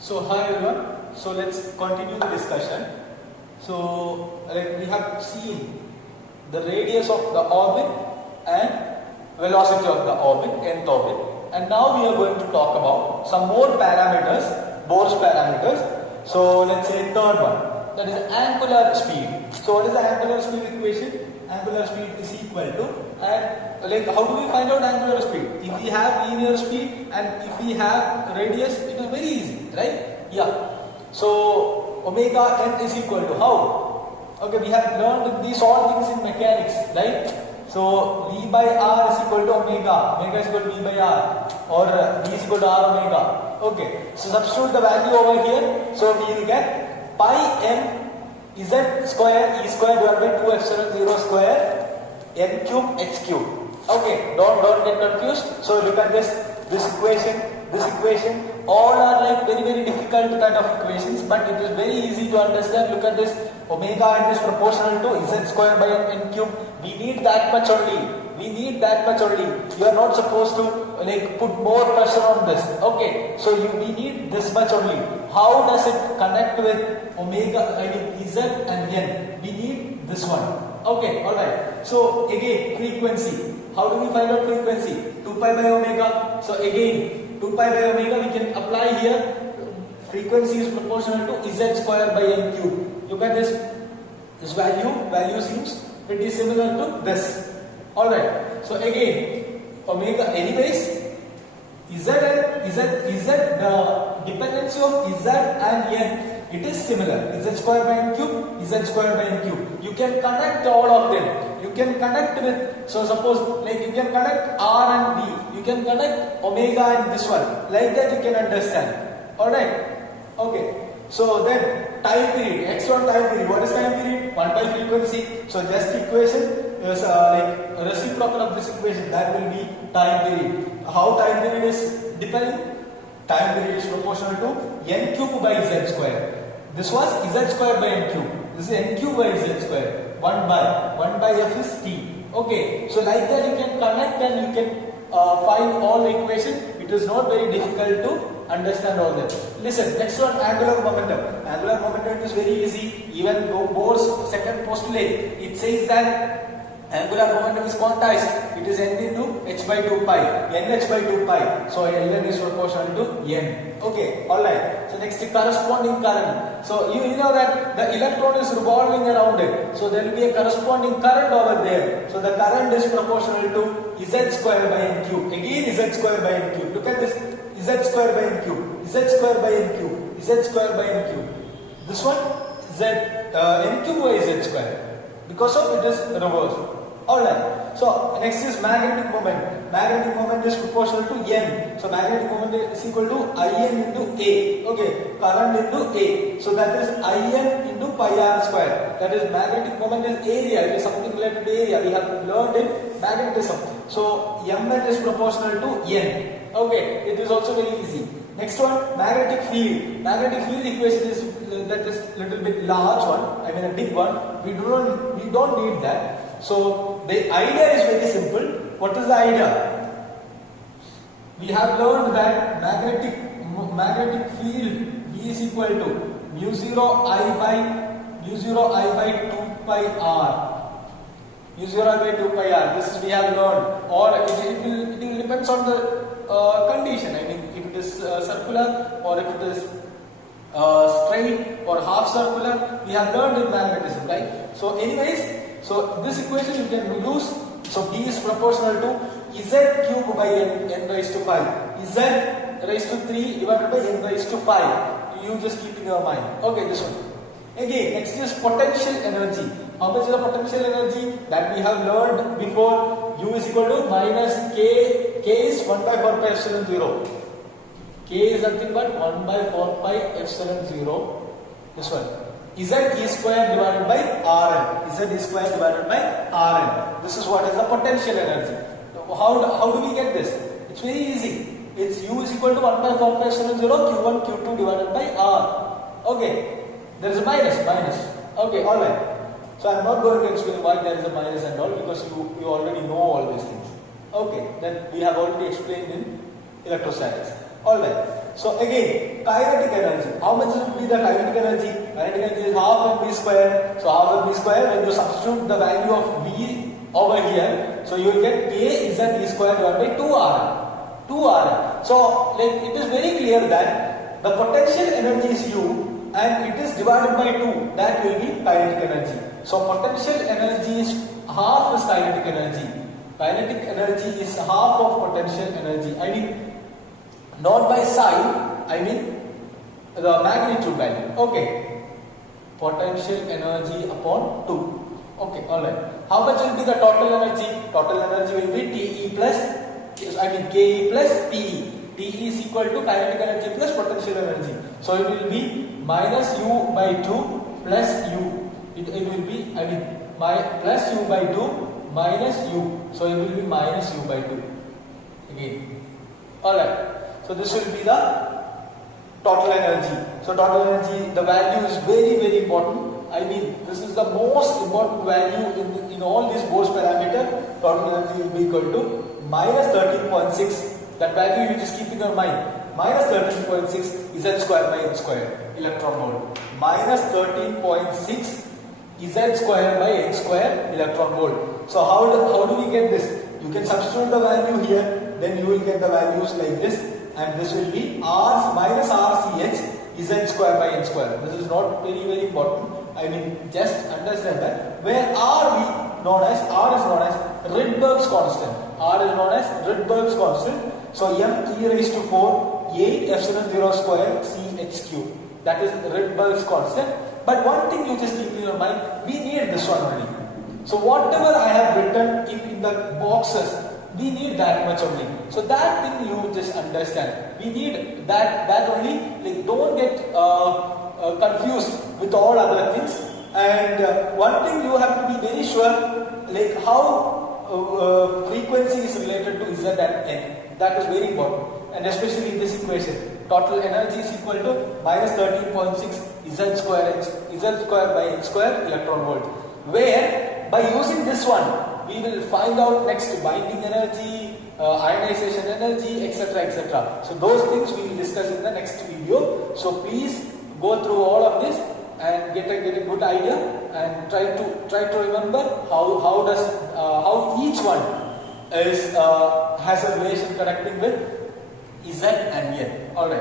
So hi everyone. So let's continue the discussion. So we have seen the radius of the orbit and velocity of the orbit, nth orbit, and now we are going to talk about some more parameters, Bohr's parameters. So let's say third one, that is angular speed. So what is the angular speed equation? Angular speed is equal to, and how do we find out angular speed? If we have linear speed and if we have radius, it is very easy, right? Yeah. So omega n is equal to how? Okay, we have learned these all things in mechanics, right? So V by R is equal to omega. Omega is equal to V by R, or V is equal to R omega. Okay. So substitute the value over here. So we will get pi m z square e square divided by 2 epsilon 0 square n cube h cube. Okay, don't get confused. So look at this equation. All are like very difficult kind of equations, but it is very easy to understand. Look at this. Omega n is proportional to z square by n cube. We need that much only. You are not supposed to put more pressure on this. Okay, so we need this much only. How does it connect with omega, z and n? We need this one. Okay, alright. So again, frequency. How do we find out frequency? 2 pi by omega. So again, 2 pi by omega we can apply here. Frequency is proportional to z square by n cube. Look at this. This value seems pretty similar to this. Alright. So again, omega, anyways, the dependency of z and n, it is similar. Z square by n cube, z square by n cube. You can connect all of them. You can connect with, so suppose you can connect R and B. You can connect omega and this one. Like that you can understand. Alright. Okay. So then time period, x1 time period. What is time period? 1 by frequency. So just equation is a reciprocal of this equation. That will be time period. How time period is depending? Time period is proportional to n cube by z square. This was z square by n cube. This is n cube by z square. 1 by f is t. Okay. So like that you can connect and you can find all the equation. It is not very difficult to understand all that. Listen, next one, angular momentum. Angular momentum is very easy. Even Bohr's second postulate, it says that angular momentum is quantized. It is n into h by 2 pi. Nh by 2 pi. So Ln is proportional to n. Okay, alright. So next, corresponding current. So you know that the electron is revolving around it. So there will be a corresponding current over there. So the current is proportional to z square by n cube. Again z square by n cube. Look at this. Z square by n cube, Z square by n cube, Z square by n cube. This one, n cube by Z square. Because of it is reversed. Alright. So next is magnetic moment. Magnetic moment is proportional to n. So magnetic moment is equal to In into A. Okay. Current into A. So that is In into pi r square. That is magnetic moment is area. It is something related to area. We have learned in magnetism. So Mn is proportional to n. Okay, it is also very easy. Next one, magnetic field. Magnetic field equation is little bit large one. I mean a big one. We don't need that. So the idea is very simple. What is the idea? We have learned that magnetic field B is equal to mu 0 I by 2 pi r. Mu 0 I by 2 pi r. This is we have learned. Or it will depends on the condition. I mean, if it is circular or if it is straight or half circular, we have learned in magnetism, right? So anyways, so this equation you can use. So B is proportional to Z cube by n raised to 5. Z raised to 3 divided by n raised to 5. You just keep in your mind. Okay, this one. Again, next is potential energy. How much is the potential energy? That we have learned before. U is equal to minus K. K is 1 by 4 pi epsilon 0. K is nothing but 1 by 4 pi epsilon 0. This one. Z e square divided by Rn. Z e square divided by Rn. This is what is the potential energy. How do we get this? It's very easy. It's U is equal to 1 by 4 pi epsilon 0 Q1 Q2 divided by R. Okay. There is a minus. Okay, alright. So I am not going to explain why there is a minus and all, because you already know all these things. Okay, then we have already explained in electrostatics. Alright. So again, kinetic energy. How much will be the kinetic energy? Kinetic energy is half mv square. So half mv square, when you substitute the value of v over here, so you will get k z v square divided by 2r. 2r. So like it is very clear that the potential energy is u and it is divided by 2. That will be kinetic energy. So potential energy is half is kinetic energy. Kinetic energy is half of potential energy. I mean, not by sign, I mean the magnitude value. Okay. Potential energy upon 2. Okay, alright. How much will be the total energy? Total energy will be TE plus, KE plus PE. TE is equal to kinetic energy plus potential energy. So it will be minus U by 2 plus U. It will be, plus U by 2 minus U. So it will be minus U by 2. Again. Alright. So this will be the total energy. So total energy, the value is very, very important. I mean, this is the most important value in all these Bose parameter. Total energy will be equal to minus 13.6. That value you just keep in your mind. Minus 13.6 Z square by H square electron volt. Minus 13.6 Z square by H square electron volt. So how do we get this? You can substitute the value here, then you will get the values like this, and this will be R minus RCH Z square by H square. This is not very, very important. I mean, just understand that where R is known as Rydberg's constant. R is known as Rydberg's constant. So m e raised to 4 8 epsilon 0 square CH cube. That is Rydberg's constant. But one thing you just keep in your mind, we need this one only. So whatever I have written in the boxes, we need that much only. So that thing you just understand. We need that only. Like, don't get confused with all other things. And one thing you have to be very sure, like how frequency is related to Z and N. That is very important. And especially in this equation, total energy is equal to minus 13.6 Z square by H square electron volt. Where by using this one, we will find out next binding energy, ionization energy, etc., etc. So those things we will discuss in the next video. So please go through all of this and get a good idea, and try to remember how each one is has a relation connecting with Z and N. All right.